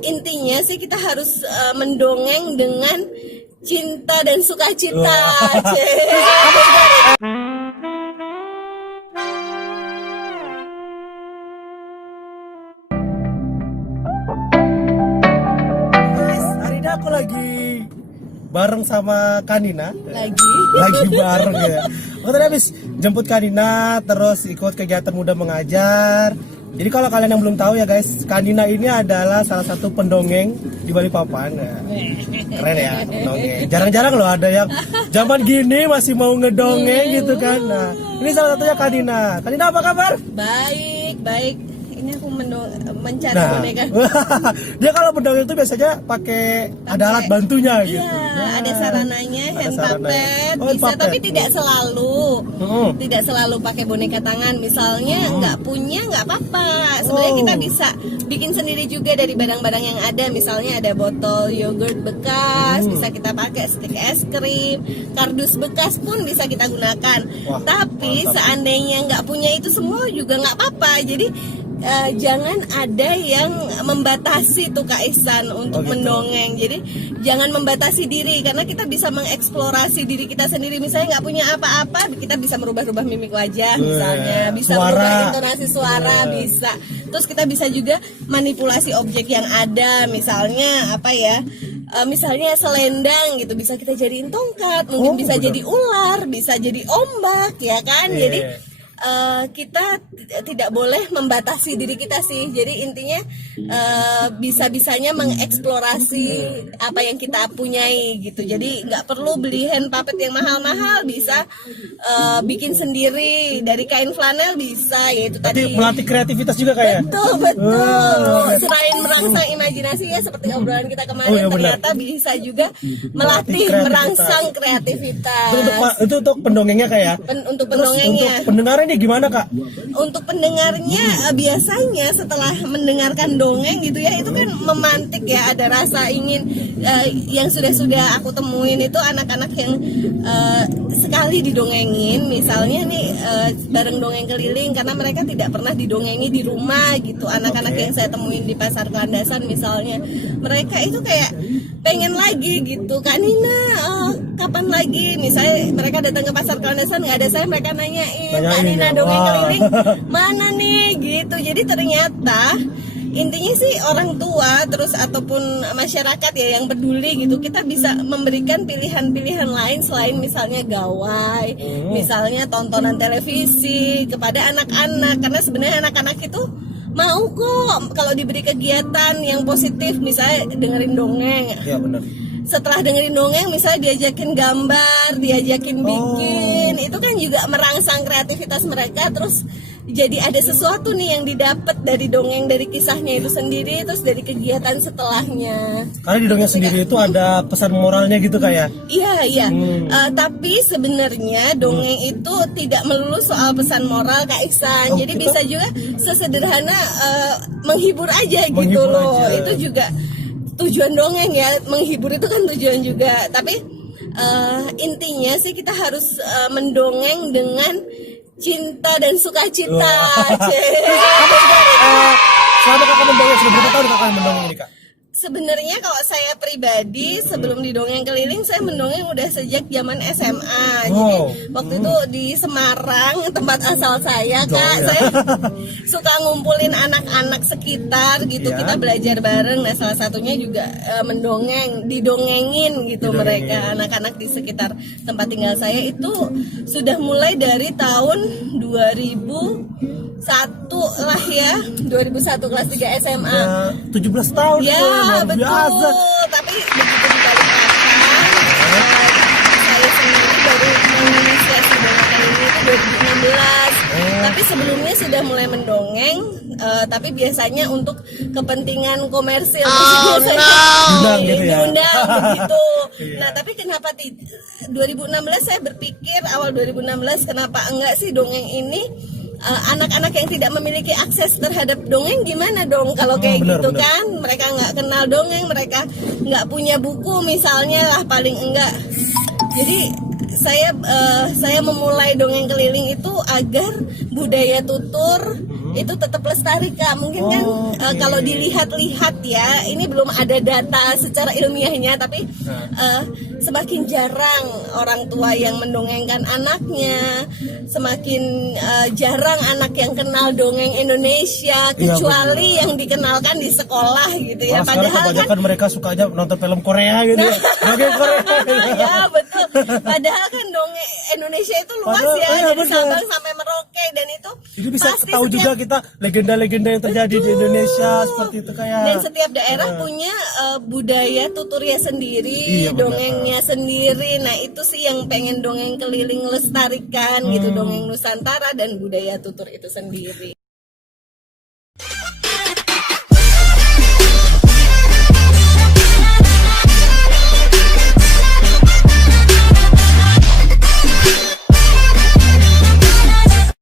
Intinya sih kita harus mendongeng dengan cinta dan sukacita. Guys, hari ini aku lagi bareng sama Kanina. Lagi Bareng ya. Aku tadi habis jemput Kanina, terus ikut kegiatan Muda Mengajar. Jadi kalau kalian yang belum tahu ya guys, Kanina ini adalah salah satu pendongeng di Balikpapan. Keren ya, pendongeng. Jarang-jarang loh ada yang zaman gini masih mau ngedongeng gitu kan. Nah, ini salah satunya Kanina. Kanina apa kabar? Baik. Ini aku mencari boneka. Dia kalau pendongeng itu biasanya pakai ada alat bantunya gitu. Iya, ada sarananya, hand puppet, Oh, bisa, puppet. tapi tidak selalu pakai boneka tangan. Misalnya nggak punya, nggak apa-apa. Sebenarnya kita bisa bikin sendiri juga dari barang-barang yang ada. Misalnya ada botol yogurt bekas, bisa kita pakai stik es krim, kardus bekas pun bisa kita gunakan. Wah, Tapi mantap. seandainya nggak punya itu semua juga nggak apa-apa. Jadi jangan ada yang membatasi tuh Kak Ihsan untuk mendongeng. Jadi jangan membatasi diri, karena kita bisa mengeksplorasi diri kita sendiri. Misalnya nggak punya apa-apa, kita bisa merubah-rubah mimik wajah, misalnya bisa merubah intonasi suara, bisa. Terus kita bisa juga manipulasi objek yang ada, misalnya apa ya? Misalnya selendang gitu, bisa kita jadiin tongkat, mungkin bisa jadi ular, bisa jadi ombak, ya kan? Jadi kita tidak boleh membatasi diri kita sih. Jadi intinya bisa-bisanya mengeksplorasi apa yang kita punyai gitu. Jadi nggak perlu beli hand puppet yang mahal-mahal, bisa bikin sendiri dari kain flanel bisa, yaitu tadi Melatih kreativitas juga kayak. betul. Selain merangsang imajinasi ya, seperti obrolan kita kemarin, ternyata bisa juga melatih merangsang kreativitas. Itu untuk pendongengnya kayak. Untuk Terus pendongengnya. untuk pendengarnya nih gimana Kak? Untuk pendengarnya biasanya setelah mendengarkan dongeng gitu ya, itu kan memantik ya, ada rasa ingin. Yang sudah aku temuin itu anak-anak yang sekali didongengin, misalnya nih bareng dongeng keliling, karena mereka tidak pernah didongengi di rumah gitu. Anak-anak yang saya temuin di pasar Kelandasan misalnya, mereka itu kayak pengen lagi gitu. Kak Nina, kapan lagi? Misalnya mereka datang ke pasar Kelandasan nggak ada saya, mereka nanyain Kak Nina dongeng keliling mana nih gitu. Jadi ternyata intinya sih orang tua terus ataupun masyarakat ya yang peduli gitu, kita bisa memberikan pilihan-pilihan lain selain misalnya gawai, misalnya tontonan televisi kepada anak-anak, karena sebenarnya anak-anak itu mau kok kalau diberi kegiatan yang positif, misalnya dengerin dongeng. Iya benar. Setelah dengerin dongeng misalnya diajakin gambar, diajakin bikin, itu kan juga merangsang kreativitas mereka. Terus jadi ada sesuatu nih yang didapat dari dongeng, dari kisahnya itu sendiri, terus dari kegiatan setelahnya. Karena di dongeng sendiri itu ada pesan moralnya gitu kayak. Iya. Tapi sebenarnya dongeng itu tidak melulu soal pesan moral Kak Ihsan. Jadi bisa juga sesederhana menghibur aja gitu loh. Itu juga tujuan dongeng ya, menghibur itu kan tujuan juga. Tapi intinya sih kita harus mendongeng dengan cinta dan sukacita. Selama kakak mendongeng, sudah berapa tahun kakak mendongeng ini Kak? Sebenarnya kalau saya pribadi sebelum didongeng keliling, saya mendongeng udah sejak zaman SMA. Jadi waktu itu di Semarang, tempat asal saya Kak, saya suka ngumpulin anak-anak sekitar gitu, kita belajar bareng. Nah salah satunya juga didongengin gitu mereka, anak-anak di sekitar tempat tinggal saya itu sudah mulai dari tahun 2001 lah ya, 2001 kelas 3 SMA. 17 tahun Ya betul, biasa. tapi begitu di Balikpapan, saya sendiri baru menginisiasi dongeng ini itu 2016. Tapi sebelumnya sudah mulai mendongeng, tapi biasanya untuk kepentingan komersil. Diundang gitu ya. Diundang begitu. Nah tapi kenapa 2016 saya berpikir, awal 2016 kenapa enggak sih dongeng ini anak-anak yang tidak memiliki akses terhadap dongeng gimana dong kalau kayak gitu kan, mereka nggak kenal dongeng, mereka nggak punya buku misalnya lah paling enggak. Jadi saya memulai dongeng keliling itu agar budaya tutur itu tetap lestari Kak. Mungkin kan oke. kalau dilihat-lihat ya, ini belum ada data secara ilmiahnya, tapi semakin jarang orang tua yang mendongengkan anaknya, semakin jarang anak yang kenal dongeng Indonesia, kecuali yang dikenalkan di sekolah gitu ya. Wah, sekarang Padahal kan kebanyakan mereka suka aja nonton film Korea gitu ya. Dongeng Korea. ya betul. Padahal kan dongeng Indonesia itu luas Padahal, ya, iya, dari betul. Sabang sampai Merauke, dan itu Jadi bisa pasti tahu setiap- juga kita legenda-legenda yang terjadi di Indonesia seperti itu kayak. dan setiap daerah punya budaya tuturnya sendiri, Iya, benar. dongengnya sendiri. Nah itu sih yang pengen dongeng keliling lestarikan gitu, dongeng Nusantara dan budaya tutur itu sendiri.